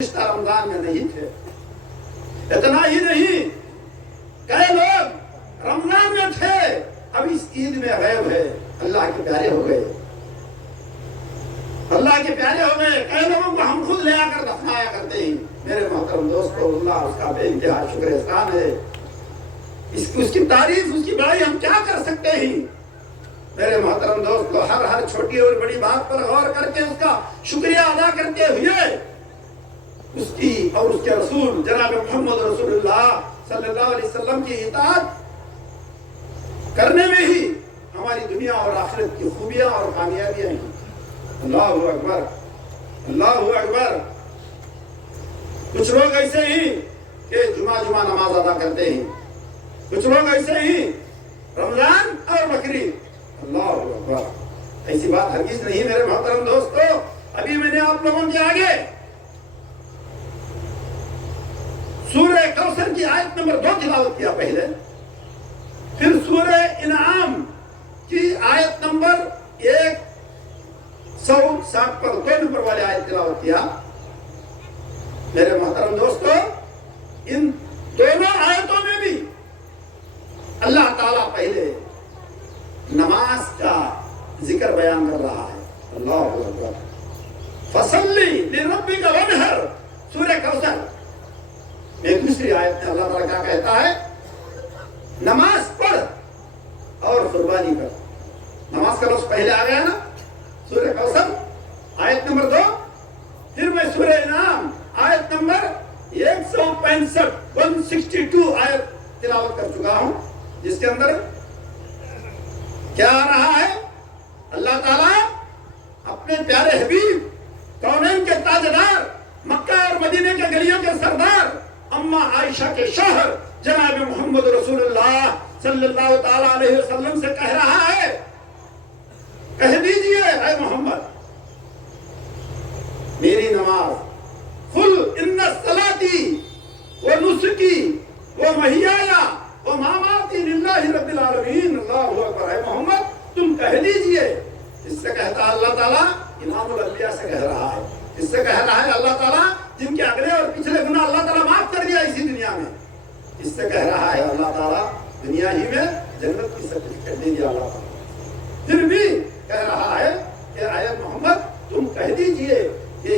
رمضان میں نہیں تھے. اتنا ہی نہیں، کئی لوگ رمضان میں تھے اب اس عید میں غائب ہے. اللہ کے پیارے ہو گئے، اللہ کے پیارے ہو گئے. کئی لوگوں کو ہم خود لے آ کر دفنایا کرتے ہیں. میرے محترم دوستو، اللہ اس کا بے انتہا شکر احسان ہے. اس کی تعریف، اس کی بڑائی ہم کیا کر سکتے ہیں. میرے محترم دوستو، ہر چھوٹی اور بڑی بات پر غور کر کے اس کا شکریہ ادا کرتے ہوئے اس کی اور اس کے رسول جناب محمد رسول اللہ صلی اللہ علیہ وسلم کی اطاعت کرنے میں ہی ہماری دنیا اور آخرت کی خوبیاں اور کامیابیاں ہیں. اللہ اکبر، اللہ اکبر. کچھ لوگ ایسے ہی کہ جمعہ نماز ادا کرتے ہیں، کچھ لوگ ایسے ہی رمضان اور بقرعید. اللہ اکبر، ایسی بات ہرگز نہیں میرے محترم دوستو. ابھی میں نے آپ لوگوں کے آگے سورہ کوثر کی آیت نمبر 2 تلاوت کیا پہلے، پھر سورہ انعام کی آیت نمبر 160 پر 2 نمبر والے آیت تلاوت کیا. میرے محترم دوستو، ان دونوں آیتوں میں بھی اللہ تعالیٰ پہلے نماز کا ذکر بیان کر رہا ہے. اللہ اکبر. فصلی لربک وانحر، سورہ کوثر. ایک دوسری آیت میں اللہ تعالیٰ کیا کہتا ہے؟ نماز پڑھ اور قربانی کر. نماز کا لفظ پہلے آ گیا نا، سورہ کوثر آیت نمبر 2. پھر میں سورہ انعام آیت نمبر 162 آیت تلاوت کر چکا ہوں، جس کے اندر کیا آ رہا ہے؟ اللہ تعالیٰ اپنے پیارے حبیب، کونین کے تاجدار، مکہ اور مدینے کے گلیوں کے سردار، اما عائشہ کے شوہر جناب محمد رسول اللہ صلی اللہ تعالیٰ علیہ وسلم سے کہہ رہا ہے، کہہ دیجئے اے محمد، میری نماز، قل ان صلاتی و نسکی و محیای و مماتی للہ رب العالمین. اللہ اکبر. اے محمد تم کہہ دیجئے. اس سے کہتا اللہ تعالیٰ امام الانبیاء سے کہہ رہا ہے. اس سے کہہ رہا ہے اللہ تعالیٰ جن کے اگلے اور پچھلے گناہ اللہ تعالیٰ معاف کر دیا اسی دنیا میں. اس سے کہہ رہا ہے اللہ تعالیٰ دنیا ہی میں جنت کی سرٹیفکیٹ دے دیا اللہ تعالیٰ. پھر بھی کہہ رہا ہے کہ اے محمد تم کہہ دیجئے کہ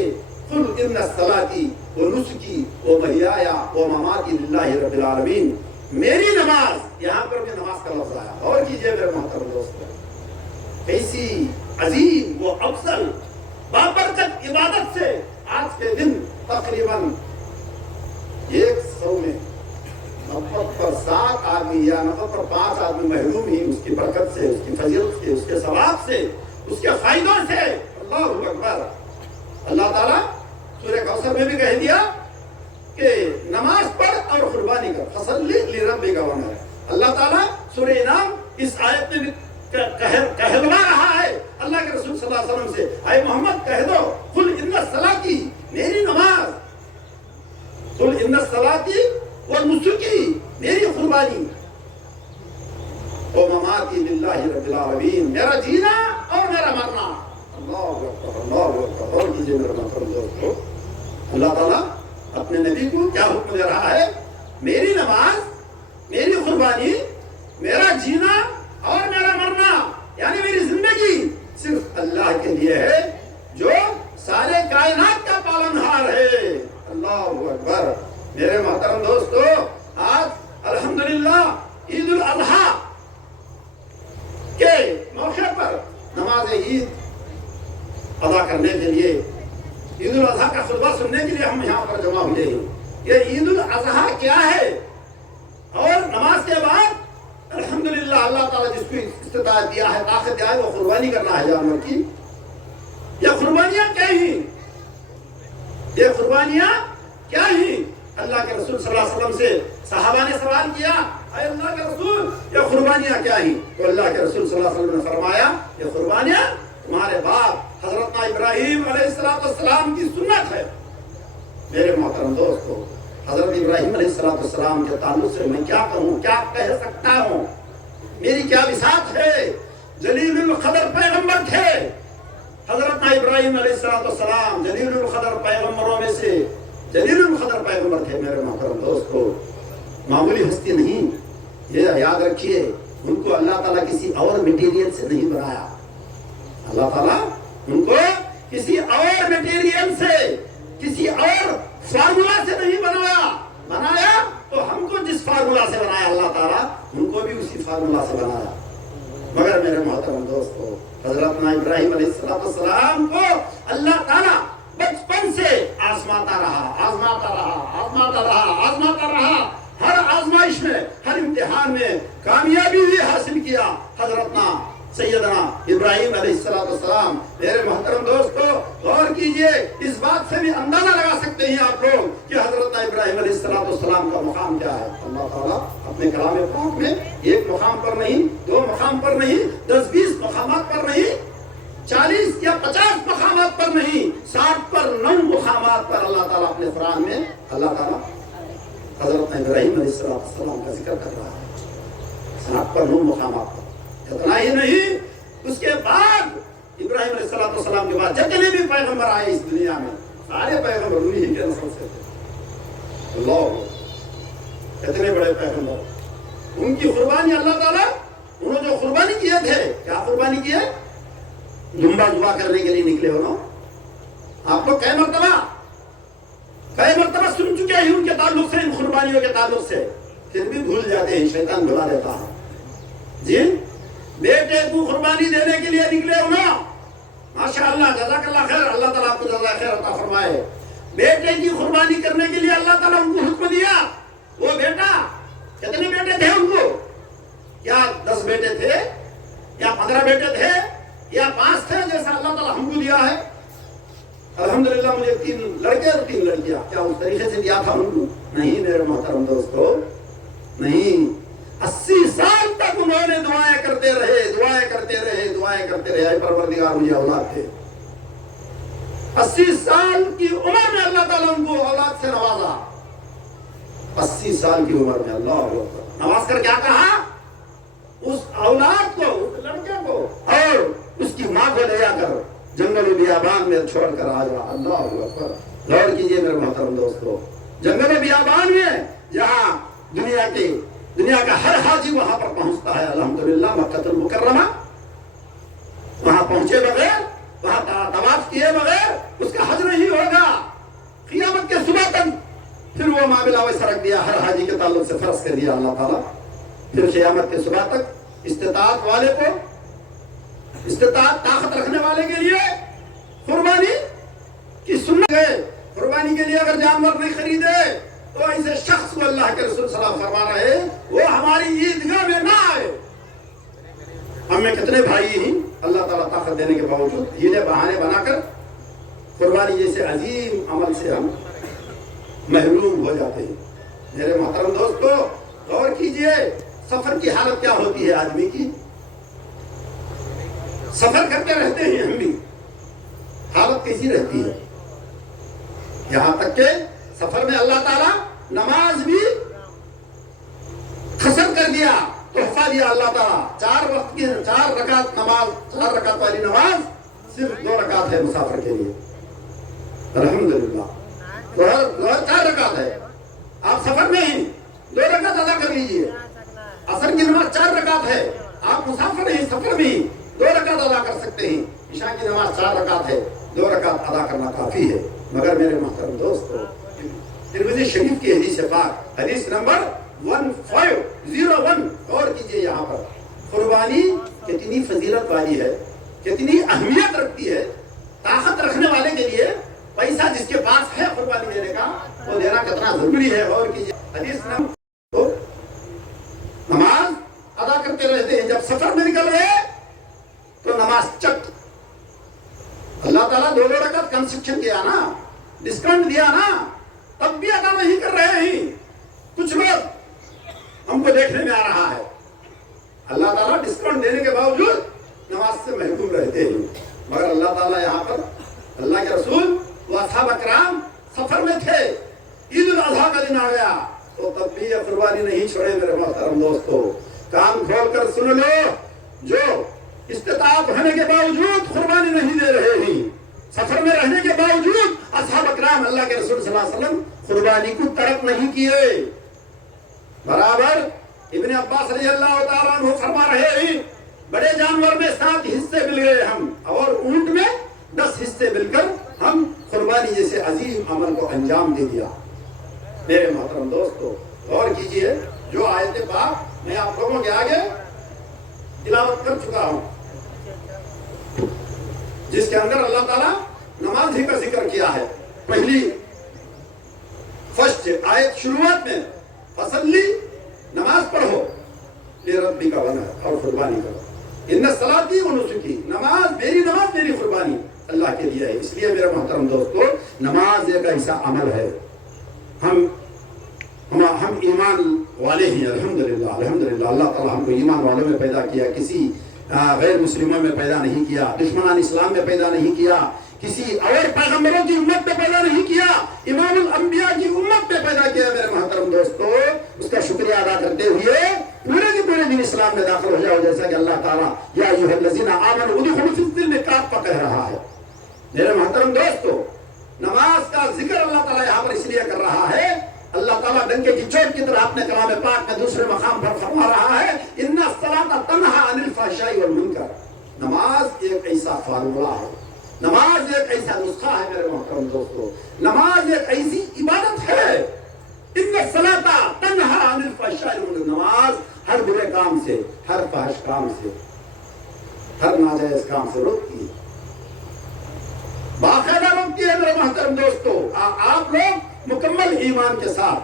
قل ان صلاتی و نسکی و محیای و مماتی للہ رب العالمین. میری نماز، یہاں پر بھی نماز کا لفظ آیا. اور کیجئے میرے محترم دوستو، ایسی عظیم و افضل بابرکت عبادت سے آج کے دن تقریباً 100 میں 90 پر 7 آدمی یا 90 پر 5 آدمی محروم ہی اس کی برکت سے، اس کی فضیلت سے، اس کے ثواب سے، اس کے فائدوں سے. اللہ اکبر. اللہ تعالیٰ سورہ کوثر میں بھی کہہ دیا کہ نماز پڑھ اور قربانی کر. فصلی لربک وانحر. اللہ تعالیٰ سورہ انعام اس آیت میں بھی کہلوا رہا ہے اللہ کے رسول صلی اللہ علیہ وسلم سے، اے محمد کہہ دو قل ان صلاتی، میری نماز، قل ان صلاتی و نسکی، میری قربانی، و مماتی للہ رب العالمین، میرا جینا اور میرا مرنا. اللہ اکبر، اللہ اکبر. اور کیجئے میرے محترم دوستو، اللہ تعالیٰ اپنے نبی کو کیا حکم دے رہا ہے؟ میری نماز، میری قربانی، میرا جینا اور میرا مرنا، یعنی میری زندگی صرف اللہ کے لیے ہے جو سارے کائنات کا پالنہار ہے. اللہ اکبر. میرے محترم دوستو، آج الحمدللہ عید الاضحیٰ کے موقع پر نماز عید ادا کرنے کے لیے، عید الاضحیٰ کا خطبہ سننے کے لیے ہم یہاں پر جمع ہوئے ہیں. یہ عید الاضحیٰ کیا ہے اور نماز کے بعد الحمدللہ اللہ تعالیٰ جس کو استطاعت دیا ہے، طاقت دیا ہے، وہ قربانی کرنا ہے جانور کی. یہ قربانیاں کیا ہیں؟ یہ قربانیاں کیا ہیں؟ اللہ کے رسول صلی اللہ علیہ وسلم سے صحابہ نے سوال کیا، اے اللہ کے رسول یہ قربانیاں کیا ہیں؟ تو اللہ کے رسول صلی اللہ علیہ وسلم نے فرمایا یہ قربانیاں تمہارے باپ حضرت ابراہیم علیہ السلام کی سنت ہے. میرے محترم دوستو، حضرت ابراہیم علیہ السلام کے تعلق سے میں کیا کہوں، کیا کہہ سکتا ہوں؟ میری کیا وسعت ہے؟ جلیل القدر پیغمبر تھے حضرت ابراہیم علیہ السلام. جلیل القدر پیغمبروں میں سے जलीलुल क़द्र पैगंबर थे मेरे मोहतरम दोस्तों, मामूली हस्ती नहीं। ये याद रखिए, उनको अल्लाह ताला किसी और मटेरियल से नहीं बनाया। अल्लाह ताला उनको किसी और मटेरियल से, किसी और फार्मूला से नहीं बनाया तो हमको जिस फार्मूला से बनाया अल्लाह ताला, उनको भी उसी फार्मूला से बनाया। मगर मेरे मोहतरम दोस्तों, हजरत इब्राहिम अलैहिस्सलाम को अल्लाह ताला बचपन से आजमाता रहा। हर आजमाइश में, हर इम्तिहान में कामयाबी भी हासिल किया हजरत सैयदना इब्राहिम अलैहिस्सलाम। मेरे मोहतरम दोस्तों, गौर कीजिए, इस बात से भी अंदाजा लगा सकते हैं आप लोग कि हजरत इब्राहिम अलैहिस्सलाम का मकाम क्या है। अल्लाह ताला अपने कलाम पाक में एक मकाम पर नहीं, दो मकाम पर नहीं, 10-20 मकामात पर नहीं, 40 या 50 मकामात पर नहीं, 60 पर 9 मकामात पर अल्लाह ताला अपने कुरान में अल्लाह ताला हजरत इब्राहिम अलैहिस्सलाम का जिक्र कर रहा है। 60 पर 9 मकामात पर। इतना ही नहीं, उसके बाद इब्राहिम अलैहिस्सलाम के बाद जितने भी पैगंबर आए इस दुनिया में, सारे पैगंबर उन्हीं के नस्ल से थे। अल्लाह, इतने बड़े पैगंबर, उनकी कुर्बानी अल्लाह ताला, उन्होंने जो कुर्बानी किए थे, क्या कुर्बानी किए? जुम्बा जुबा करने के लिए निकले हो ना आप लोग। कई मरतबा सुन चुके हैं उनके ताल्लुक से, इन कुर्बानियों के ताल्लुक से, फिर भी भूल जाते हैं, शैतान भुला देता है। जी, बेटे को कुर्बानी देने के लिए निकले हो ना, माशाअल्लाह, जज़ाकल्लाह खैर, अल्लाह ताला आपको जज़ा खैर अता फरमाए। बेटे की कुर्बानी करने के लिए अल्लाह ताला उनको हुक्म दिया। वो बेटा, कितने बेटे थे उनको? क्या 10 बेटे थे या 15 बेटे थे या 5 थे, जैसा अल्लाह ताला हमको दिया है? अल्हम्दुलिल्लाह, मुझे 3 लड़के और 3 लड़कियां, क्या उस तरीके से दिया था उनको? नहीं मेरे मोहतरम दोस्तों, नहीं। 80 साल तक उन्होंने दुआएं करते रहे। परवरदिगार मुझे औलाद दे। 80 साल की उम्र में अल्लाह ताला उनको औलाद से नवाजा। 80 साल की उम्र में अल्लाह नवाज कर क्या कहा? उस औलाद को, उस लड़के को और उसकी माँ को ले जाकर जंगल बियाबान में छोड़कर आ जा। अल्लाह अकबर। गौर कीजिए मेरे मोहतरम दोस्तों, जंगल बियाबान में जहाँ दुनिया का हर हाजी वहां पर पहुंचता है। अल्हम्दुलिल्लाह, मक्कातुल मुकर्रमा, वहां पहुंचे बगैर, वहां तवाफ किए बगैर उसका हज नहीं होगा। क़ियामत के सुबह तक फिर वो मामला वैसा रख दिया, हर हाजी के ताल्लुक से फर्ज कर दिया अल्लाह ताला। फिर क़ियामत के सुबह तक इस्तिताअत वाले को, ताकत रखने वाले के लिए कुर्बानी की सुन्नत है। कुर्बानी के लिए अगर जानवर नहीं खरीदे तो ऐसे शख्स को अल्लाह के रसूल सल्लल्लाहु अलैहि वसल्लम फरमा रहे, वो हमारी ईदगाह में ना आए। हमें कितने भाई ही अल्लाह ताला ताकत देने के बावजूद हीले बहाने बनाकर कुर्बानी जैसे अजीम अमल से हम महरूम हो जाते हैं। मेरे मोहतरम दोस्तों, गौर कीजिए, सफर की हालत क्या होती है आदमी की। सफर करते रहते हैं हम भी, हालत कैसी रहती है। यहां तक के सफर में अल्लाह ताला नमाज भी खसर कर दिया, तोहफा दिया अल्लाह ताला। 4 वक्त की 4 रकात नमाज, 4 रकात वाली नमाज सिर्फ 2 रकात है मुसाफिर के लिए। अल्हम्दुलिल्लाह, 4 रकात है। आप सफर में ही 2 रकात अदा कर लीजिए। असर की नमाज 4 रकात है, आप मुसाफिर नहीं, सफर में ही 2 रकात अदा कर सकते हैं। इशा की नमाज 4 रकात है, 2 रकात अदा करना काफी है। मगर मेरे मोहतरम दोस्तों, तिरमिज़ी शरीफ की हदीस पाक, हदीस नंबर 1501, गौर कीजिए, यहाँ पर कुर्बानी कितनी फजीलत वाली है, कितनी अहमियत रखती है। ताकत रखने वाले के लिए पैसा जिसके पास है कुर्बानी देने का, वो देना कितना जरूरी है। गौर कीजिए, हदीस नंबर, नमाज अदा करते रहते हैं, जब सफर में निकल गए तो नमाज चट। अल्लाह ताला 2 रकात कंसेशन किया ना, डिस्काउंट दिया ना, तब भी अदा नहीं कर रहे हैं। कुछ लोग हमको देखने में आ रहा है, अल्लाह ताला डिस्काउंट देने के बावजूद नमाज से महरूम रहते हैं। मगर अल्लाह ताला यहाँ पर, अल्लाह के रसूल व असहाब किराम सफर में थे, ईद उल अज़हा का दिन आ गया तो तब भी ये कुर्बानी नहीं छोड़े। मेरे मोहतरम दोस्तों, कान खोल कर सुन लो, जो इस्तिताअत होने के बावजूद कुर्बानी नहीं दे रहे हैं, सफर में रहने के बावजूद असहाब अकराम अल्लाह के रसूल सल्लल्लाहु अलैहि वसल्लम कुर्बानी को तर्क नहीं किए। बराबर इब्ने अब्बास रज़ी अल्लाह तआला अन्हु फरमा रहे हैं, बड़े जानवर में 7 हिस्से मिल गए हम, और ऊंट में 10 हिस्से मिलकर हम कुर्बानी जैसे अजीम अमल को अंजाम दे दिया। मेरे मोहतरम दोस्तों, गौर कीजिए, जो आयत पाक मैं आप लोगों के आगे तिलावत कर चुका हूं, जिसके अंदर अल्लाह ताला नमाज ही का जिक्र किया है। पहली फर्स्ट आयत शुरुआत में फसली, नमाज पढ़ो, ये रब्बी का बना और कुर्बानी करो। इन्ना सलाती व नुसुकी, नमाज मेरी कुर्बानी अल्लाह के लिए है। इसलिए मेरे मोहतरम दोस्तों, नमाज एक ऐसा अमल है, हम ईमान वाले हैं। अल्हम्दुलिल्लाह अल्हम्दुलिल्लाह, अल्लाह ताला हमको ईमान वालों में पैदा किया, किसी गैर मुस्लिमों में पैदा नहीं किया, दुश्मनान इस्लाम में पैदा नहीं किया, किसी और पैगंबरों की उम्मत में पैदा नहीं किया, इमामुल अंबिया की उम्मत में पैदा किया। मेरे मोहतरम दोस्तों, उसका शुक्रिया अदा करते हुए पूरे के पूरे दिन इस्लाम में दाखिल हो जाओ, जैसा कि अल्लाह ताला या अय्युहल्लज़ीना आमनू उदखुलू फिस्सिल्म काफ़ा कह रहा है। मेरे मोहतरम दोस्तों, नमाज का जिक्र अल्लाह ताला यहाँ पर इसलिए कर रहा है, अल्लाह ताला डंके की चोट की तरह अपने कलाम पाक में दूसरे मकाम पर फरमा रहा है, इन्ना सलाता तन्हा अनिल फ़हशाई वल मुनकर। नमाज एक ऐसा फार्मूला है, नमाज एक ऐसा नुस्खा है मेरे मोहतरम दोस्तों, नमाज एक ऐसी इबादत है, इन्ना सलाता तन्हा अनिल फ़हशाई वल मुनकर। नमाज हर बुरे काम से, हर फहश काम से, हर नाजायज काम से रोकती है, बाकायदा रोकती है। मेरे मोहतरम दोस्तों, आप लोग मुकम्मल ईमान के साथ,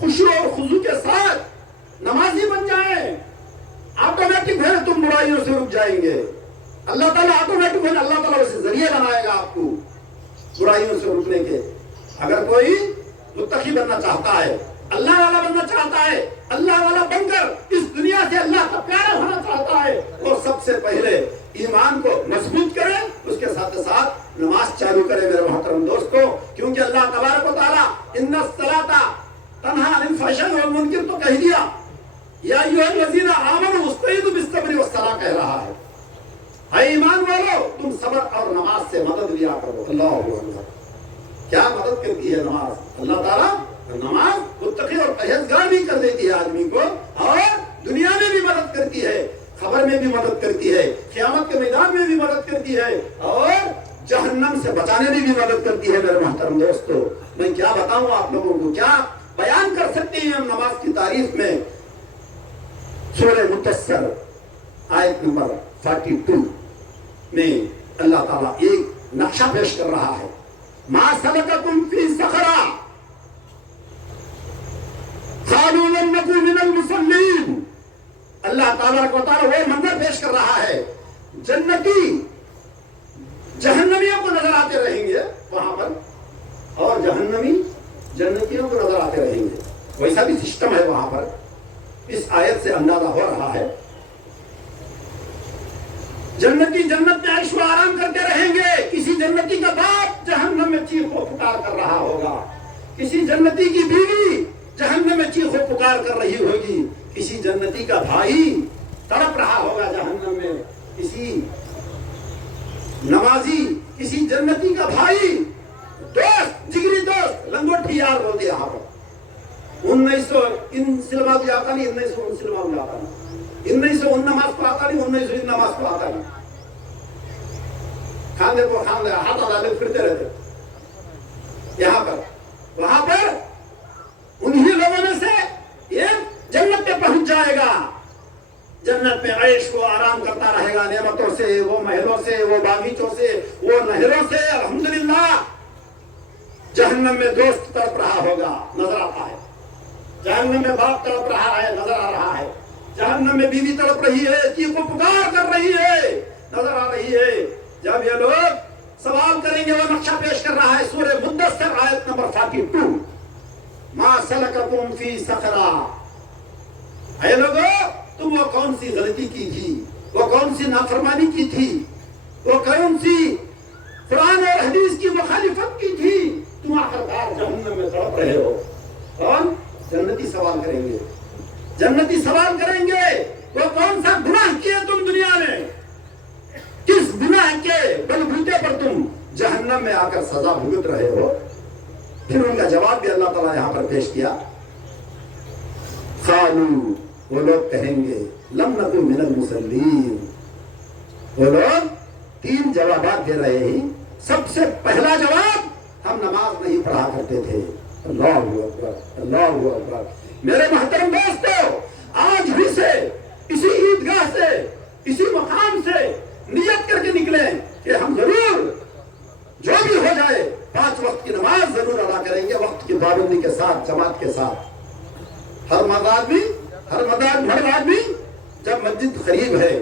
खुशू और खुजू के साथ नमाजी बन जाएं, ऑटोमेटिक है तुम बुराइयों से रुक जाएंगे। अल्लाह ताला ऑटोमेटिक है, अल्लाह ताला उसे जरिए बनाएगा आपको बुराइयों से रुकने के। अगर कोई मुत्तकी बनना चाहता है, अल्लाह वाला बनना चाहता है, अल्लाह वाला बनकर इस दुनिया से अल्लाह का प्यारा होना चाहता है, और सबसे पहले ईमान को मजबूत करे, उसके साथ साथ नमाज चालू करे मेरे मोहतरम दोस्तों। क्योंकि अल्लाह तबारक व तआला इन्ना सलाता तन्हा अनिल फ़हशाई वल मुनकर तो कह दिया, या अय्युहल्लज़ीना आमनू उस्तईदू बिस्सब्रि वस्सलाह कह रहा है, ऐ ईमान वालों तुम सब्र और नमाज से मदद लिया करो। अल्लाहु अकबर, क्या मदद करती है नमाज? अल्लाह ताला नमाज मुत्तकी और परहेजगार भी कर देती है आदमी को, और दुनिया में भी मदद करती है, खबर में भी मदद करती है, क़यामत के मैदान में भी मदद करती है, और जहन्नम से बचाने में भी मदद करती है। मेरे मोहतरम दोस्तों, मैं क्या बताऊं आप लोगों को, क्या बयान कर सकते हैं हम नमाज की तारीफ में। सूरह मुद्दस्सिर आयत नंबर 42 में अल्लाह ताला एक नक्शा पेश कर रहा है, मा सलककुम फी सक़रा क़ालू लम नकू मिनल मुसल्लीन। अल्लाह तबारक व तआला वो मंजर पेश कर रहा है, जन्नती जहन्नमियों को नजर आते रहेंगे वहां पर, और जहन्नमी जन्नतियों को नजर आते रहेंगे। वैसा भी सिस्टम है वहां पर। इस आयत से अंदाजा हो रहा है, जन्नती जन्नत में ऐश व आराम करते रहेंगे, किसी जन्नती का बाप जहन्नम में चीखो पुकार कर रहा होगा, किसी जन्नती की बीवी जहन्नम में चीखो पुकार कर रही होगी, किसी जन्नती का भाई तड़प रहा होगा जहन्नम में, किसी नमाजी, किसी जन्नती का भाई, दोस्त, जिगरी दोस्त, लंगोटी यार बोलते यहाँ पर। 1900 इन सिनेमा भी आता नहीं, 1900 उन सिनेमा भी आता नहीं, 1900 उन नमाज को आता नहीं, 1900 इन नमाज को आता नहीं, खाने को खाने हाथ डाले फिरते रहते यहाँ पर। वहां पर उन्हीं लोगों में से ये जन्नत में पहुंच जाएगा, जन्नत में ऐश को आराम करता रहेगा, नेमतों से, वो महलों से, वो बागीचों से, वो नहरों से। अल्हम्दुलिल्लाह। जहन्नम में दोस्त तड़प रहा होगा, नजर आता है, जहन्नम में बाप तड़प रहा है, नजर आ रहा है, जहन्नम में बीवी तड़प रही है, चीखो पुकार कर रही है, नजर आ रही है। जब ये लोग सवाल करेंगे, वो नक्शा पेश कर रहा है सूरह मुद्दस्सिर आयत नंबर 42, मा सलककुम फी सक़रा। ऐ लोगों, तुम वो कौन सी गलती की थी, वो कौन सी नाफरमानी की थी, वो कौन सी कुरान और हदीस की मुखालिफत की थी, तुम आखिरकार जहन्नम में तड़प रहे हो। कौन? जन्नती सवाल करेंगे, जन्नती सवाल करेंगे, वो कौन सा गुनाह किए तुम दुनिया में, किस गुनाह के बलबूते पर तुम जहन्नम में आकर सजा भुगत रहे हो। फिर उनका जवाब भी अल्लाह ताला यहाँ पर पेश किया। क़ालू, वो लोग कहेंगे, लम नकु मिनल मुसल्लीन। वो लोग 3 जवाब दे रहे हैं। सबसे पहला जवाब, हम नमाज नहीं पढ़ा करते थे। अल्लाहु अकबर, अल्लाहु अकबर। मेरे मोहतरम दोस्तों, आज भी से इसी ईदगाह से, इसी मकाम से नियत करके निकले कि हम जरूर जो भी हो जाए 5 वक्त की नमाज जरूर अदा करेंगे, वक्त की पाबंदी के साथ, जमात के साथ। हर मर्द आदमी जब मस्जिद करीब है,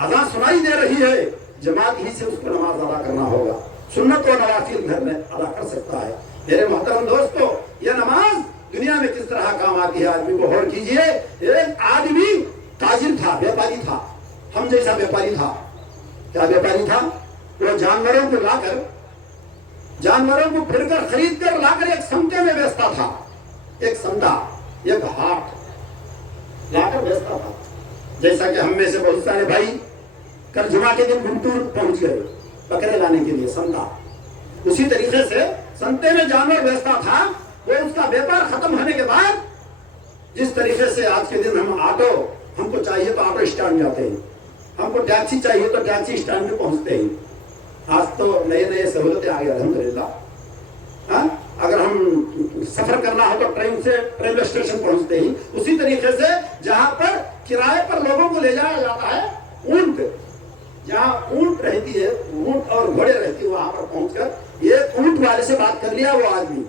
अज़ान सुनाई दे रही है, जमात ही से उसको नमाज अदा करना होगा। सुन्नत और नवाफिल घर में अदा कर सकता है। मेरे मोहतरम दोस्तों, यह नमाज दुनिया में किस तरह काम आती है आदमी को गौर कीजिए। एक आदमी ताजिर था, व्यापारी था, हम जैसा व्यापारी था। क्या व्यापारी था? वो जानवरों को लाकर, जानवरों को फिरकर खरीद कर लाकर एक समते में बेचता था। एक संदा, एक हाट लाकर बेचता था। जैसा कि हम में से बहुत सारे भाई कल जुमा के दिन गुंटूर पहुंच गए बकरे लाने के लिए, संता। उसी तरीके से संते में जानवर बेचता था। वो उसका व्यापार खत्म होने के बाद, जिस तरीके से आज के दिन हम ऑटो, हमको चाहिए तो ऑटो स्टैंड जाते हैं, हमको टैक्सी चाहिए तो टैक्सी स्टैंड में पहुंचते हैं। आज तो नए नए सहूलतें आ गई अल्हम्दुलिल्लाह। अगर हम सफर करना हो तो ट्रेन से रेलवे स्टेशन पहुंचते ही। उसी तरीके से जहां पर किराए पर लोगों को ले जाया जाता है, ऊंट, जहां ऊंट रहती है, ऊंट और घोड़े रहती है, वहां पर पहुंचकर ये ऊंट वाले से बात कर लिया वो आदमी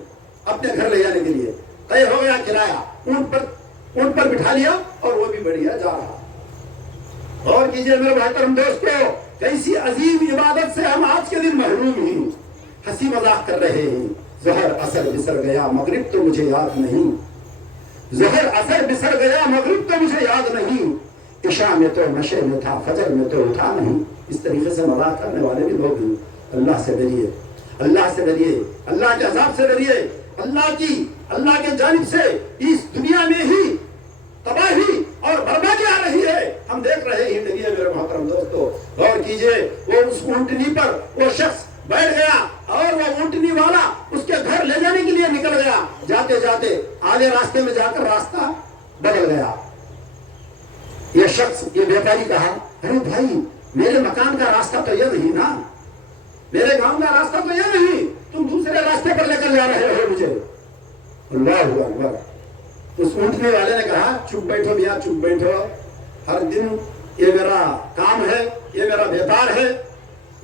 अपने घर ले जाने के लिए, तय हो गया किराया, ऊंट पर बिठा लिया और वो भी बढ़िया जा रहा। और कीजिए मेरे मोहतरम दोस्तों, कैसी अजीम इबादत से हम आज के दिन महरूम ही, हंसी मजाक कर रहे हैं। ज़हर असर बिसर गया, मगरिब तो मुझे याद नहीं। ज़हर असर बिसर गया, मगरिब तो मुझे याद नहीं। इशा में तो नशे में था, फजर में तो उठा नहीं। इस तरीके से मजाक करने वाले भी लोग हैं। अल्लाह से डरिए, अल्लाह से डरिए, अल्लाह के अज़ाब से डरिए। अल्लाह के जानिब से इस दुनिया में ही तबाही और बर्बादी आ रही है, हम देख रहे हैं। डरिए मेरे मोहतरम दोस्तों, गौर कीजिए। वो उस ऊंटनी पर वो शख्स बैठ गया और वो ऊंटनी वाला उसके घर ले जाने के लिए निकल गया। जाते जाते आधे रास्ते में जाकर रास्ता बदल गया। ये शख्स, ये व्यापारी कहा, अरे भाई, मेरे मकान का रास्ता तो ये नहीं ना, मेरे गांव का रास्ता तो ये नहीं, तुम दूसरे रास्ते पर लेकर जा रहे हो मुझे। अल्लाहु अकबर। उस ऊंटने वाले ने कहा, चुप बैठो भैया, चुप बैठो। हर दिन ये मेरा काम है, ये मेरा व्यापार है,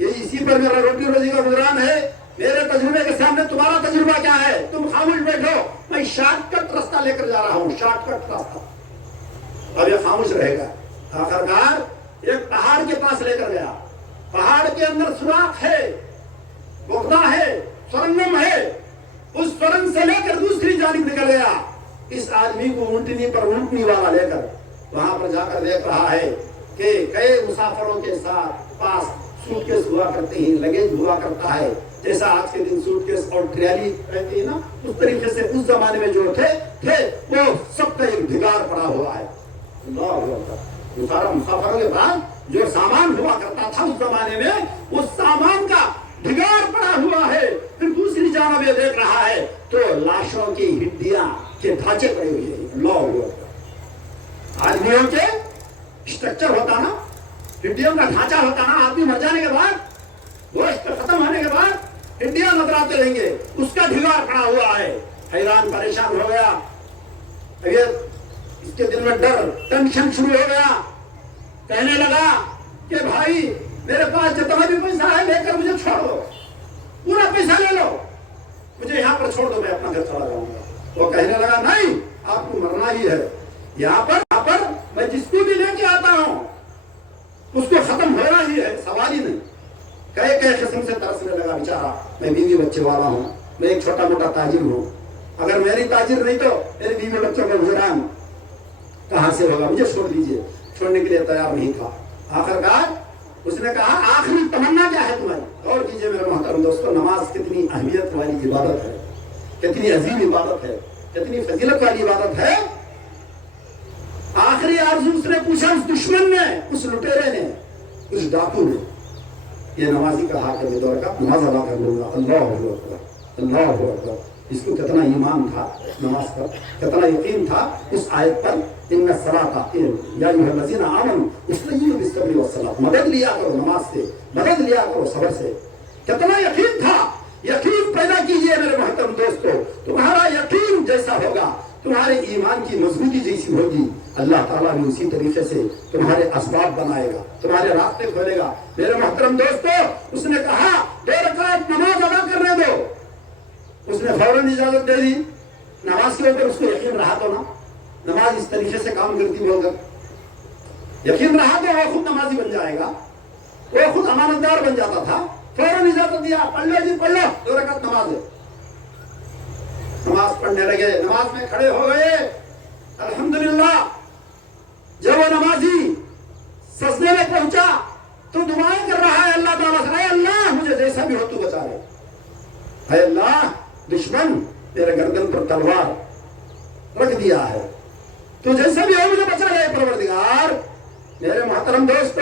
ये इसी पर मेरा रोटी रोजी का गुजरान है। मेरे तजुर्बे के सामने तुम्हारा तजुर्बा क्या है? तुम खामोश बैठो, मैं शॉर्टकट रास्ता लेकर जा रहा हूँ, शॉर्टकट रास्ता। अब ये खामोश रहेगा। आखिरकार एक पहाड़ के पास लेकर गया। पहाड़ के अंदर सुराख है, बोगदा है, सुरंगम है। उस सुरंग से लेकर दूसरी जानिब निकल गया। इस आदमी को ऊंटनी पर ऊंटनी वाला लेकर वहां पर जाकर देख रहा है कि कई मुसाफिरों के साथ पास सूटकेस हुआ करते हैं, लगेज हुआ करता है। जैसा आज के दिन सूटकेस और ट्रॉली रहती है ना, उस तरीके से उस जमाने में जो थे वो सबका एक ढिगार पड़ा हुआ है। सारा मुसाफिरों के बाद जो सामान हुआ करता था उस जमाने में, उस सामान का ढिगार पड़ा हुआ है। फिर दूसरी जानब ये देख रहा है तो लाशों की हड्डियां के ढांचे पड़े हुए हैं। आदमियों के स्ट्रक्चर होता ना, हड्डियों का ढांचा होता ना, आदमी मर जाने के बाद, गोश्त खत्म होने के बाद हड्डियां नजराते रहेंगे, उसका ढिगार पड़ा हुआ है। हैरान परेशान हो गया। इसके दिल में डर, टेंशन शुरू हो गया। कहने लगा कि भाई, मेरे पास जितना भी पैसा है लेकर मुझे छोड़ो, पूरा पैसा ले लो, मुझे यहाँ पर छोड़ दो, मैं अपना घर चला जाऊंगा। वो कहने लगा, नहीं, आपको मरना ही है। यहाँ पर मैं जिसको भी लेके आता हूँ उसको खत्म होना ही है, सवाल ही नहीं। कई किस्म से तरसने लगा बेचारा। मैं बीवी बच्चे वाला हूँ, मैं एक छोटा मोटा ताजिर हूँ, अगर मेरी ताजिर नहीं तो मेरे बीवी बच्चों का गुजरान कहाँ से होगा? मुझे छोड़ दीजिए। छोड़ने के लिए तैयार नहीं था। आखिरकार उसने कहा, आखिरी तमन्ना क्या है तुम्हारी? और कीजिए मेरे मोहतरम दोस्तों, नमाज कितनी अहमियत वाली इबादत है, कितनी अजीम इबादत है, कितनी फजीलत वाली इबादत है। आखिरी आरज़ू उसने पूछा उस दुश्मन ने, उस लुटेरे ने, उस डाकू ने, یہ نمازی کا حق ہے دور کا، نماز ادا کر لوں گا، اللہ اکبر اللہ اکبر۔ اس کو کتنا ایمان تھا نماز پر، کتنا یقین تھا اس آیت پر، ان الصلاۃ یا ایھا الذین آمنوا استعینوا بالصبر والصلاۃ، مدد لیا کرو نماز سے، مدد لیا کرو صبر سے، کتنا یقین تھا۔ یقین پیدا کیجئے میرے محترم دوستو، تمہارا یقین جیسا ہوگا، تمہارے ایمان کی مضبوطی جیسی ہوگی، اللہ تعالیٰ بھی اسی طریقے سے تمہارے اسباب بنائے گا، تمہارے راستے کھولے گا۔ میرے محترم دوستو، اس نے کہا 2 رکعت نماز ادا کرنے دو، اس نے فوراً اجازت دے دی۔ نماز کے اوپر اس کو یقین رہا تو نا، نماز اس طریقے سے کام کرتی بول کر یقین رہا تو وہ خود نمازی بن جائے گا، وہ خود امانت دار بن جاتا تھا۔ فوراً اجازت دیا، پڑھ لو جی پڑھ لو، 2 رکعت نماز ہے۔ نماز پڑھنے لگے، نماز میں کھڑے ہو گئے۔ الحمدللہ جب وہ نمازی سجدے میں پہنچا تو دعائیں کر رہا ہے اللہ تعالیٰ سے، اے اللہ مجھے جیسا بھی ہو تو بچا لے، اے اللہ دشمن تیرے گردن پر تلوار رکھ دیا ہے، تو جیسا بھی ہو مجھے بچا لے پروردگار۔ میرے محترم دوستو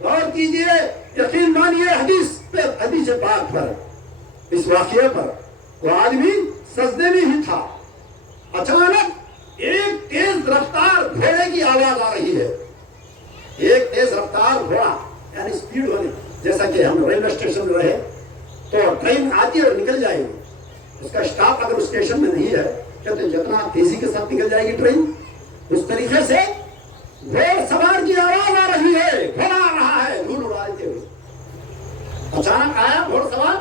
غور کیجئے، یقین مانیے حدیث پاک پر، اس واقعے پر۔ وہ آدمی سجدے میں ہی تھا، اچانک ایک تیز رفتار گھوڑے کی آواز آ رہی ہے، ایک تیز رفتار گھوڑا یعنی سپیڈ ہونے، جیسا کہ ہم ریلوے اسٹیشن میں رہے تو ٹرین آتی ہے اور نکل جائے گی، اس کا اسٹاپ اگر اسٹیشن میں نہیں ہے کہتے جتنا تیزی کے ساتھ نکل جائے گی ٹرین، اس طریقے سے گھوڑ سوار کی آواز آ رہی ہے، گھوڑا آ رہا ہے دھول اڑاتے ہوئے۔ اچانک آیا گھوڑ سوار،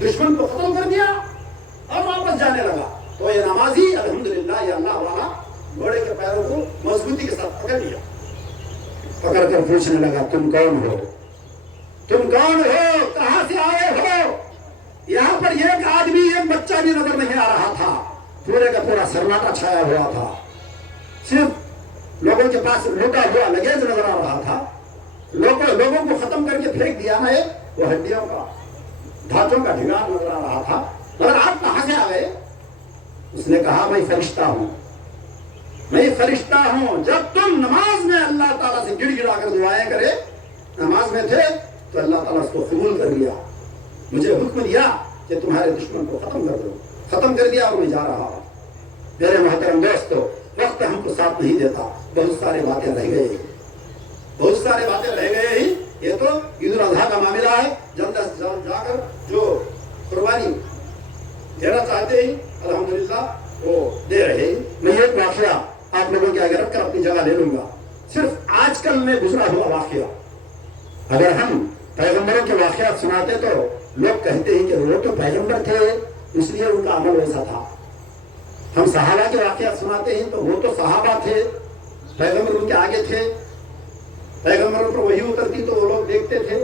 دشمن کو ختم کر دیا اور واپس جانے لگا۔ تو یہ نمازی الحمدللہ یہ اللہ والا گھوڑے کے پیروں کو مضبوطی کے ساتھ پکڑ لیا، پکڑ کر پوچھنے لگا تم کون ہو، تم کون ہو، کہاں سے آئے ہو؟ یہاں پر ایک آدمی ایک بچہ بھی نظر نہیں آ رہا تھا، پورے کا پورا سناٹا چھایا ہوا تھا، صرف لوگوں کے پاس لوٹا ہوا لگیج نظر آ رہا تھا۔ لوگوں کو ختم کر کے پھینک دیا ہے، وہ ہڈیوں کا دھاتوں کا ڈھگار نظر آ رہا تھا، مگر آپ کہاں سے آ گئے؟ اس نے کہا میں فرشتہ ہوں، میں فرشتہ ہوں۔ جب تم نماز میں اللہ تعالیٰ سے گڑ گڑا کر دعائیں کرے، نماز میں تھے تو اللہ تعالیٰ اس کو قبول کر لیا، مجھے حکم دیا کہ تمہارے دشمن کو ختم کر دو، ختم کر دیا اور میں جا رہا ہوں۔ میرے محترم دوستو وقت ہم کو ساتھ نہیں دیتا، بہت سارے باتیں رہ گئے، بہت سارے باتیں رہ گئے ہی۔ یہ تو عید الاضحیٰ کا معاملہ ہے، جلد از جلد جا کر جو قربانی دینا چاہتے ہیں الحمدللہ وہ دے رہے ہیں۔ میں ایک واقعہ آپ لوگوں کے آگے رکھ کر اپنی جگہ لے لوں گا، صرف آج کل میں گزرا ہوا واقعہ۔ اگر ہم پیغمبروں کے واقعات سناتے تو لوگ کہتے ہیں کہ وہ تو پیغمبر تھے اس لیے ان کا عمل ویسا تھا۔ ہم صحابہ کے واقعات سناتے ہیں تو وہ تو صحابہ تھے، پیغمبر ان کے آگے تھے، پیغمبروں پر وحی اترتی تو وہ لوگ دیکھتے تھے،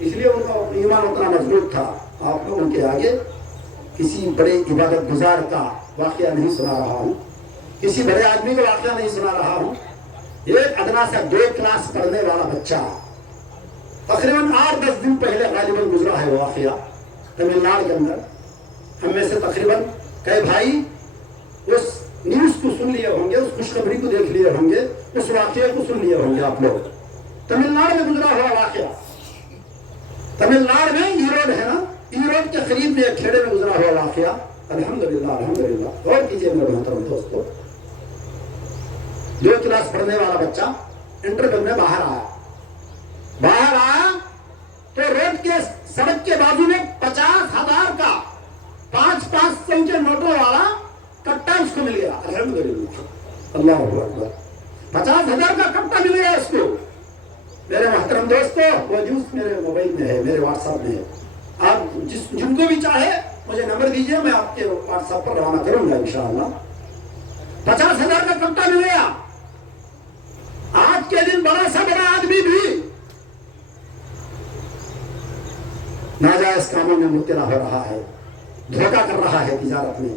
اس لیے ان کا ایمان اتنا مضبوط تھا۔ آپ لوگ ان کے آگے کسی بڑے عبادت گزار کا واقعہ نہیں سنا رہا ہوں، کسی بڑے آدمی کا واقعہ نہیں سنا رہا ہوں۔ ایک ادنا سا 2 کلاس پڑھنے والا بچہ تقریباً 8-10 دن پہلے غالباً گزرا ہے وہ واقعہ تمل ناڈو کے اندر۔ ہم میں سے تقریباً کئی بھائی اس نیوز کو سن لیے ہوں گے، اس خوشخبری کو دیکھ لیے ہوں گے، اس واقعے کو سن لیے ہوں گے آپ لوگ۔ تمل ناڈو میں گزرا ہوا واقعہ، تمل ناڈو میں ایروڈ ہے نا، ایروڈ کے قریب میں ایک کھیڑے میں گزرا ہوا واقعہ۔ الحمدللہ الحمدللہ غور کیجیے میرے محترم دوستو، 2 کلاس پڑھنے والا بچہ انٹرویو میں باہر آیا تو روڈ کے سڑک کے بازو میں 50,000 کا 500 کے نوٹوں والا کٹا اس کو مل گیا۔ الحمدللہ اللہ اکبر، 50,000 کا کٹا مل گیا اس کو۔ میرے محترم دوستو وہ نیوز میرے موبائل میں ہے، میرے واٹس ایپ میں ہے، آپ جن کو بھی چاہے مجھے نمبر دیجئے، میں آپ کے واٹس ایپ پر روانہ کروں گا انشاءاللہ۔ 50,000 کا کٹا مل گیا۔ آج کے دن بڑا سا بڑا آدمی بھی ناجائز کاموں میں مبتلا ہو رہا ہے، دھوکہ کر رہا ہے تجارت میں،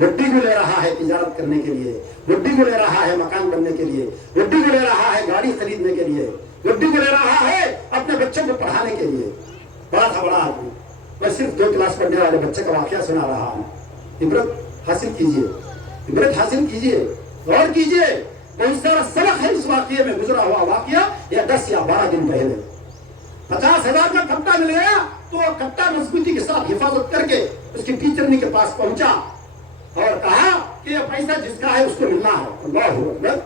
وڈی کو لے رہا ہے تجارت کرنے کے لیے، وڈی کو لے رہا ہے مکان بننے کے لیے، وڈی کو لے رہا ہے گاڑی خریدنے کے لیے، وڈی کو لے رہا ہے اپنے بچوں کو پڑھانے کے لیے۔ بڑا سا بڑا آدمی، میں صرف 2 کلاس پڑھنے والے بچے کا واقعہ سنا رہا ہوں۔ عبرت حاصل کیجئے، عبرت حاصل کیجئے، غور کیجئے، بہت سارا سبق ہے اس واقعے میں، گزرا ہوا واقعہ یا 10 یا 12 دن پہلے۔ 50,000 का कट्टा मिल गया तो वो कट्टा मजबूती के साथ हिफाजत करके उसके टीचर के पास पहुंचा और कहा कि ये पैसा जिसका है उसको मिलना है। अल्लाहू अकबर।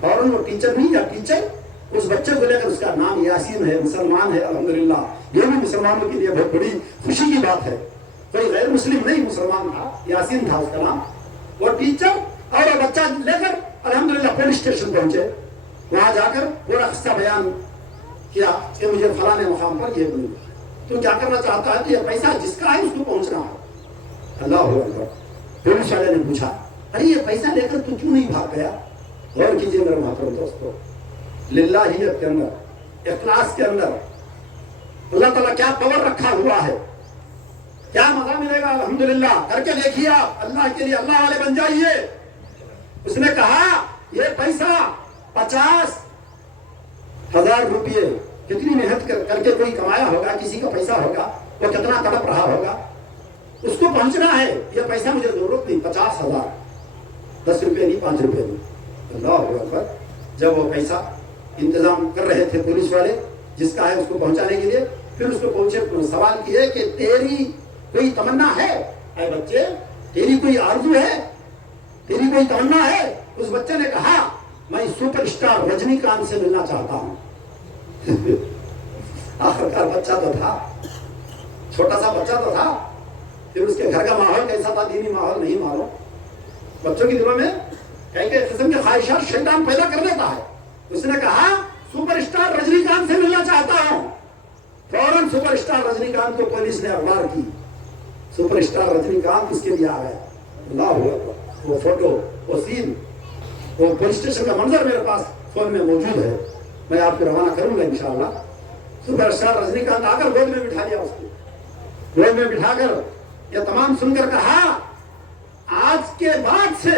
फौरन वो टीचर नहीं या टीचर उस बच्चे को लेकर, उसका नाम यासीन है, मुसलमान है, अल्हम्दुलिल्लाह। ये भी मुसलमानों के लिए बहुत बड़ी खुशी की बात है। कोई गैर मुस्लिम नहीं, मुसलमान था, यासीन था उसका नाम। वो टीचर और वो बच्चा लेकर अल्हम्दुलिल्लाह पुलिस स्टेशन पहुंचे। वहां जाकर पूरा किस्सा बयान किया कि मुझे फलाने मुकाम पर ये मिला, तो क्या करना चाहता है, तो ये पैसा जिसका है उसको पहुंचना है। अल्लाहू अकबर। पुलिस वाले ने पूछा, अरे ये पैसा लेकर तू क्यों नहीं भाग गया? गौर कीजिए मेरे मोहतरम दोस्तों, लिल्लाहियत के अंदर, इखलास के अंदर अल्लाह ताला क्या पावर रखा हुआ है, क्या मजा मिलेगा। अल्हम्दुलिल्लाह करके देखिए आप, अल्लाह के लिए अल्लाह वाले बन जाइए। उसने कहा ये पैसा 50,000 रुपये कितनी मेहनत करके कोई कमाया होगा, किसी का पैसा होगा, वो कितना तड़प रहा होगा, उसको पहुंचना है। ये पैसा मुझे जरूरत नहीं, 50,000, 10 रुपये नहीं, 5 रुपये नहीं। अल्लाह अकबर। जब वो पैसा इंतजाम कर रहे थे पुलिस वाले, जिसका है उसको पहुंचाने के लिए, फिर उसको पहुंचे, सवाल किए कि तेरी कोई तमन्ना है? ऐ बच्चे, तेरी कोई आरज़ू है, तेरी कोई तमन्ना है? उस बच्चे ने कहा, मैं सुपरस्टार रजनीकांत से मिलना चाहता हूं। आखिरकार बच्चा तो था, छोटा सा बच्चा तो था, फिर उसके घर का माहौल कैसा था, दीनी माहौल नहीं मालूम। बच्चों की दिलों में कई कई किस्म के ख्वाहिशात शैतान पैदा कर देता है। उसने कहा सुपरस्टार रजनीकांत से मिलना चाहता हूं। फौरन सुपरस्टार रजनीकांत को पुलिस ने अखबार की, सुपरस्टार रजनीकांत उसके लिए आ गए। अल्लाह अकबर। वो फोटो, वो सीन, वो पुलिस स्टेशन का मंजर मेरे पास फोन में मौजूद है, मैं आपको रवाना करूंगा इंशाअल्लाह। सुपरस्टार रजनीकांत आकर गोद में बिठा लिया उसको, गोद में बिठाकर ये तमाम सुनकर कहा, आज के बाद से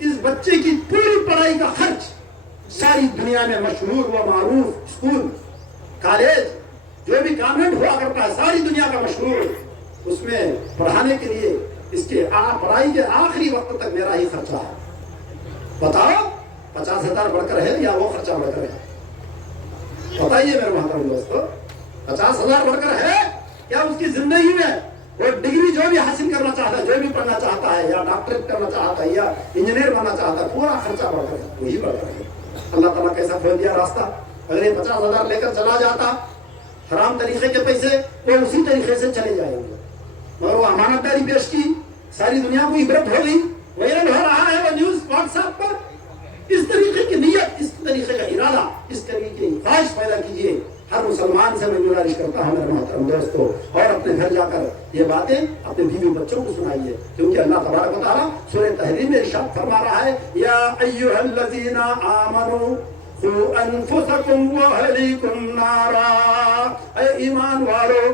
इस बच्चे की पूरी पढ़ाई का खर्च सारी दुनिया में मशहूर व मारूफ स्कूल, कॉलेज, जो भी कॉन्वेंट हुआ करता है सारी दुनिया का मशहूर, उसमें पढ़ाने के लिए इसके पढ़ाई के आखिरी वक्त तक मेरा ही खर्चा है। बताओ 50,000 बढ़कर है या वो खर्चा बढ़कर है? बताइए मेरे मोहतरम दोस्तों, 50,000 बढ़कर है क्या उसकी जिंदगी में वो डिग्री जो भी हासिल करना चाहता है, जो भी पढ़ना चाहता है, या डॉक्टरेट करना चाहता है, या इंजीनियर बनना चाहता है, पूरा खर्चा बढ़कर है, वही बढ़कर है। अल्लाह ताला कैसा खोल दिया रास्ता। अगर ये 50,000 लेकर चला जाता हराम तरीके के पैसे, वो उसी तरीके से चले जाएंगे। और वो अमानतदारी पेश की, सारी दुनिया को इबरत हो गई, वायरल हो रहा है वो न्यूज व्हाट्सएप पर। इस तरीके की नीयत, इस तरीके का इरादा, इस तरीके की ख्वाहिश पैदा कीजिए। हर मुसलमान से मैं गुजारिश करता हूँ मेरे मोहतरम दोस्तों, और अपने घर जाकर ये बातें अपने बीवी बच्चों को सुनाइए, क्योंकि अल्लाह तबारक व तआला सूरह तहरीम में इरशाद फरमा रहा है, या अय्युहल्लज़ीना आमनू खू अनफुसकुम व अहलीकुम नारा। ऐ ईमान वालों,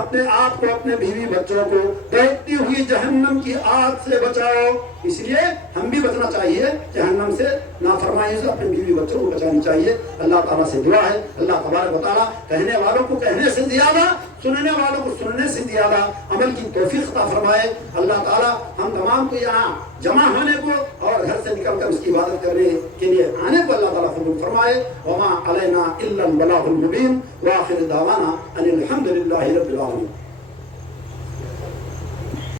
अपने आप को, अपने बीवी बच्चों को दहकती हुई जहन्नम की आग से बचाओ। इसलिए हम भी बचना चाहिए जहन्नम से, नाफरमानी से अपने बीवी बच्चों को बचानी चाहिए। अल्लाह ताला से दुआ है, अल्लाह तबारक व तआला कहने वालों को कहने से ज्यादा, सुनने वालों को सुनने से ज्यादा अमल की तौफीक अता फरमाए। अल्लाह ताला हम तमाम को यहाँ जमा होने को और घर से निकलकर उसकी इबादत करने के लिए आने को अल्लाह ताला कबूल फरमाए। वमा अलैना इल्लल बलागुल मुबीन व आखिर दावाना अनिल हम्दुलिल्लाहि रब्बिल आलमीन।